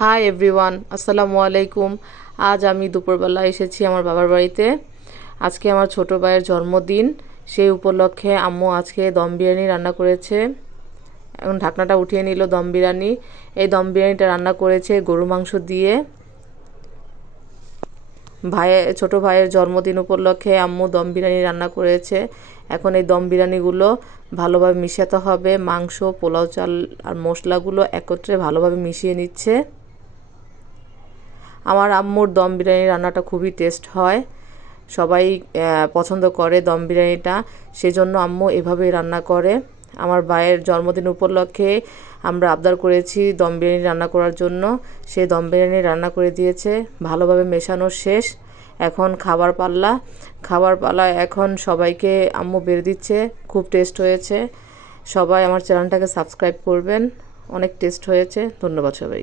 Hi everyone, আসসালামু আলাইকুম। আজ আমি দুপুরবেলা এসেছি আমার বাবার বাড়িতে। আজকে আমার ছোট ভাইয়ের জন্মদিন, সেই উপলক্ষে আম্মু আজকে দম বিরিয়ানি রান্না করেছে। এখন ঢাকনাটা উঠিয়ে নিল দম বিরিয়ানি। এই দম বিরিয়ানিটা রান্না করেছে গরু মাংস দিয়ে। ছোট ভাইয়ের জন্মদিন উপলক্ষে আম্মু দম বিরিয়ানি রান্না করেছে। এখন এই দম বিরিয়ানিগুলো ভালোভাবে মিশাতে হবে। মাংস, পোলাও চাল আর মশলাগুলো একত্রে ভালোভাবে মিশিয়ে নিচ্ছে। আমার আম্মুর দম বিরিয়ানি রান্নাটা খুবই টেস্ট হয়, সবাই পছন্দ করে দম বিরিয়ানিটা, সেজন্য আম্মু এভাবেই রান্না করে। আমার ভাইয়ের জন্মদিন উপলক্ষে আমরা আবদার করেছি দম বিরিয়ানি রান্না করার জন্য, সে দম বিরিয়ানি রান্না করে দিয়েছে। ভালোভাবে মেশানো শেষ, এখন খাবার পালা এখন সবাইকে আম্মু বেড়ে দিচ্ছে। খুব টেস্ট হয়েছে, সবাই আমার চ্যানেলটাকে সাবস্ক্রাইব করবেন। অনেক টেস্ট হয়েছে। ধন্যবাদ সবাই।